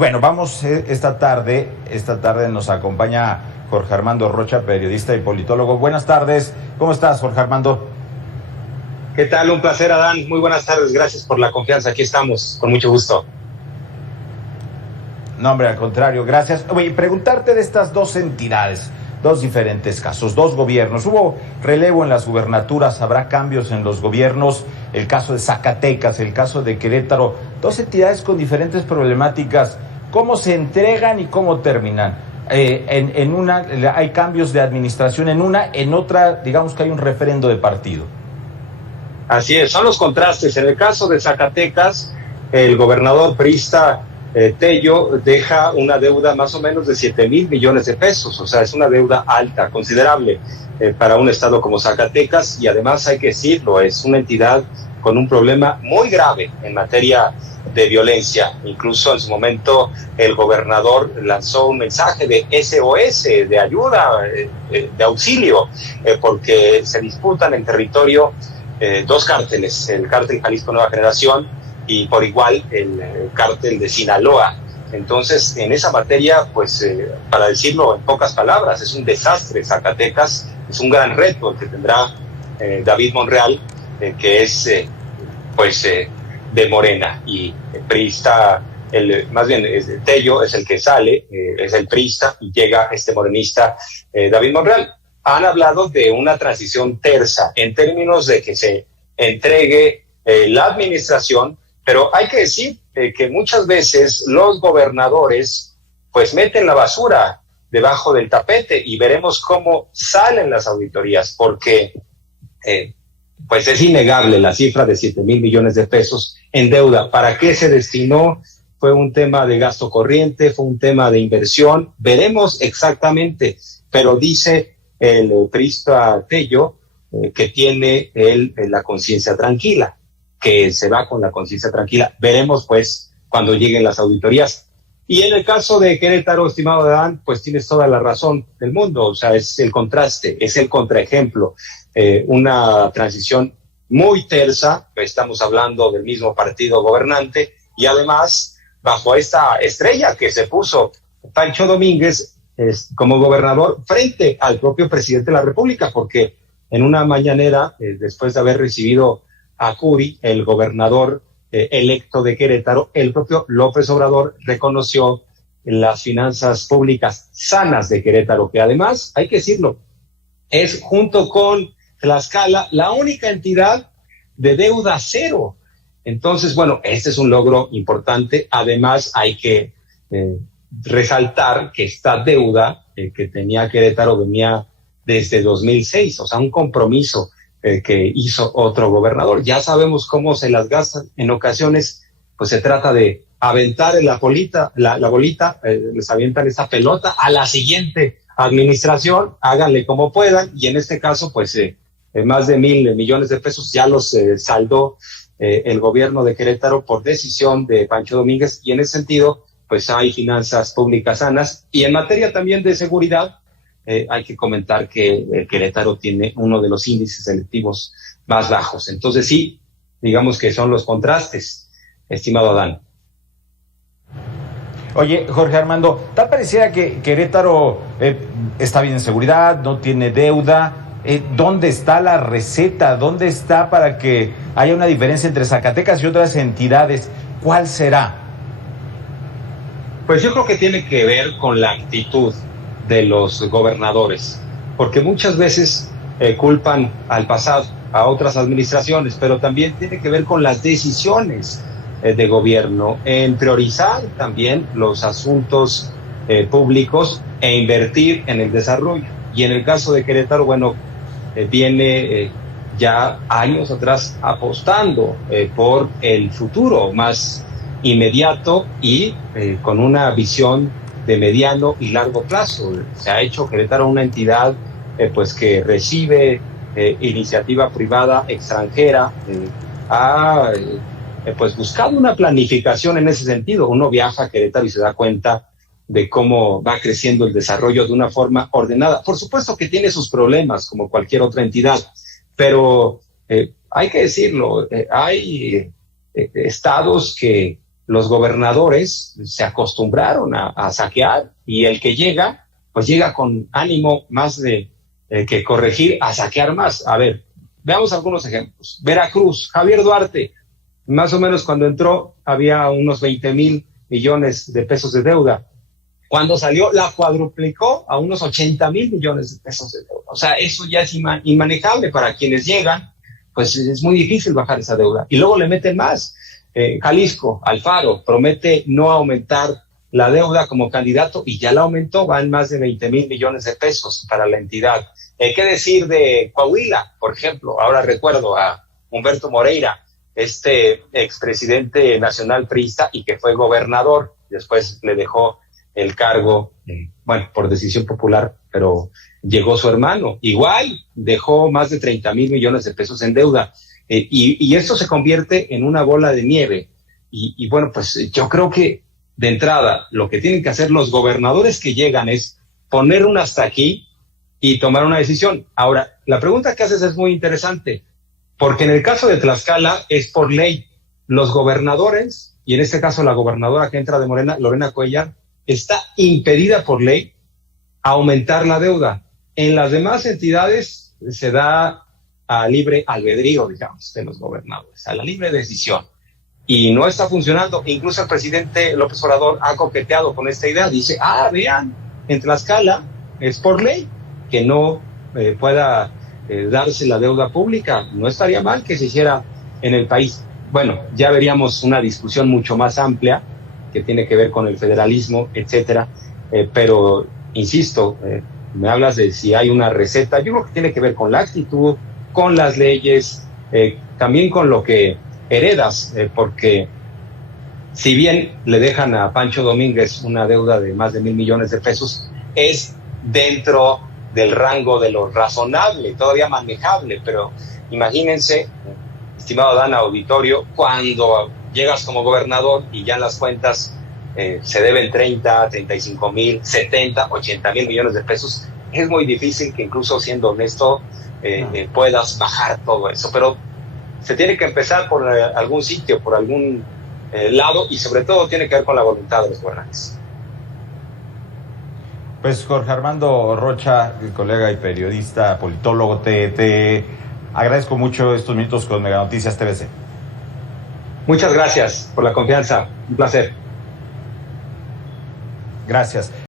Bueno, vamos esta tarde nos acompaña Jorge Armando Rocha, periodista y politólogo. Buenas tardes, ¿cómo estás, Jorge Armando? ¿Qué tal? Un placer, Adán. Muy buenas tardes, gracias por la confianza. Aquí estamos, con mucho gusto. No, hombre, al contrario, gracias. Oye, preguntarte de estas dos entidades, dos diferentes casos, dos gobiernos. Hubo relevo en las gubernaturas, habrá cambios en los gobiernos. El caso de Zacatecas, el caso de Querétaro, dos entidades con diferentes problemáticas. ¿Cómo se entregan y cómo terminan? En una hay cambios de administración, en otra, digamos que hay un referendo de partido. Así es, son los contrastes. En el caso de Zacatecas, el gobernador priista Tello deja una deuda más o menos de 7,000 millones de pesos, o sea, es una deuda alta, considerable para un estado como Zacatecas, y además hay que decirlo, es una entidad con un problema muy grave en materia de violencia. Incluso en su momento el gobernador lanzó un mensaje de SOS, de ayuda, de auxilio, porque se disputan en territorio dos cárteles, el cártel Jalisco Nueva Generación y por igual el cártel de Sinaloa. Entonces, en esa materia, pues, para decirlo en pocas palabras, es un desastre Zacatecas, es un gran reto que tendrá David Monreal, que es, de Morena, y priista, más bien Tello es el que sale, es el priista, y llega este morenista David Monreal. Han hablado de una transición tersa en términos de que se entregue la administración, pero hay que decir que muchas veces los gobernadores pues meten la basura debajo del tapete, y veremos cómo salen las auditorías, porque pues es innegable la cifra de 7,000 millones de pesos en deuda. ¿Para qué se destinó? ¿Fue un tema de gasto corriente? ¿Fue un tema de inversión? Veremos exactamente, pero dice el priista Tello que tiene él la conciencia tranquila, que se va con la conciencia tranquila. Veremos pues cuando lleguen las auditorías. Y en el caso de Querétaro, estimado Adán, pues tienes toda la razón del mundo, o sea, es el contraste, es el contraejemplo, una transición muy tersa, estamos hablando del mismo partido gobernante, y además bajo esta estrella que se puso Pancho Domínguez como gobernador frente al propio presidente de la República, porque en una mañanera, después de haber recibido a Curi, el gobernador electo de Querétaro, el propio López Obrador reconoció las finanzas públicas sanas de Querétaro, que además, hay que decirlo, es junto con Tlaxcala la única entidad de deuda cero. Entonces, bueno, este es un logro importante. Además, hay que resaltar que esta deuda que tenía Querétaro venía desde 2006, o sea, un compromiso que hizo otro gobernador. Ya sabemos cómo se las gastan. En ocasiones, pues se trata de aventar la bolita, les avientan esa pelota a la siguiente administración, háganle como puedan, y en este caso, pues, más de 1,000 millones de pesos ya los saldó el gobierno de Querétaro por decisión de Pancho Domínguez, y en ese sentido, pues hay finanzas públicas sanas. Y en materia también de seguridad, hay que comentar que Querétaro tiene uno de los índices delictivos más bajos. Entonces sí, digamos que son los contrastes, estimado Adán. Oye, Jorge Armando, tal pareciera que Querétaro está bien en seguridad, no tiene deuda. ¿Dónde está la receta? ¿Dónde está para que haya una diferencia entre Zacatecas y otras entidades? ¿Cuál será? Pues yo creo que tiene que ver con la actitud de los gobernadores, porque muchas veces culpan al pasado, a otras administraciones, pero también tiene que ver con las decisiones de gobierno, en priorizar también los asuntos públicos e invertir en el desarrollo. Y en el caso de Querétaro, bueno, viene ya años atrás apostando por el futuro más inmediato y con una visión de mediano y largo plazo. Se ha hecho Querétaro una entidad pues que recibe iniciativa privada extranjera, ha pues buscado una planificación en ese sentido. Uno viaja a Querétaro y se da cuenta de cómo va creciendo el desarrollo de una forma ordenada. Por supuesto que tiene sus problemas, como cualquier otra entidad, pero hay que decirlo, hay estados que los gobernadores se acostumbraron a saquear, y el que llega, pues llega con ánimo más de que corregir, a saquear más. A ver, veamos algunos ejemplos. Veracruz, Javier Duarte, más o menos cuando entró había unos 20,000 millones de pesos de deuda. Cuando salió la cuadruplicó a unos 80,000 millones de pesos de deuda. O sea, eso ya es inmanejable para quienes llegan, pues es muy difícil bajar esa deuda. Y luego le meten más. Jalisco, Alfaro, promete no aumentar la deuda como candidato y ya la aumentó, van más de 20,000 millones de pesos para la entidad. ¿Qué decir de Coahuila, por ejemplo? Ahora recuerdo a Humberto Moreira, este expresidente nacional priista y que fue gobernador, después le dejó el cargo, bueno, por decisión popular, pero llegó su hermano. Igual dejó más de 30,000 millones de pesos en deuda. Y esto se convierte en una bola de nieve. Y bueno, pues yo creo que de entrada lo que tienen que hacer los gobernadores que llegan es poner un hasta aquí y tomar una decisión. Ahora, la pregunta que haces es muy interesante, porque en el caso de Tlaxcala es por ley. Los gobernadores, y en este caso la gobernadora que entra de Morena, Lorena Cuellar, está impedida por ley a aumentar la deuda. En las demás entidades se da a libre albedrío, digamos, de los gobernadores, a la libre decisión. Y no está funcionando. Incluso el presidente López Obrador ha coqueteado con esta idea. Dice, vean, en Tlaxcala es por ley que no pueda darse la deuda pública. No estaría mal que se hiciera en el país. Bueno, ya veríamos una discusión mucho más amplia que tiene que ver con el federalismo, etcétera. Pero, insisto, me hablas de si hay una receta. Yo creo que tiene que ver con la actitud, con las leyes, también con lo que heredas, porque si bien le dejan a Pancho Domínguez una deuda de más de 1,000 millones de pesos, es dentro del rango de lo razonable, todavía manejable, pero imagínense, estimado Dan Auditorio, cuando llegas como gobernador y ya en las cuentas se deben 30, 35,000, 70, 80,000 millones de pesos, es muy difícil que incluso siendo honesto puedas bajar todo eso, pero se tiene que empezar por algún sitio, por algún lado, y sobre todo tiene que ver con la voluntad de los gobernantes. Pues Jorge Armando Rocha, el colega y periodista, politólogo, te agradezco mucho estos minutos con Mega Noticias TVC. Muchas gracias por la confianza, un placer. Gracias.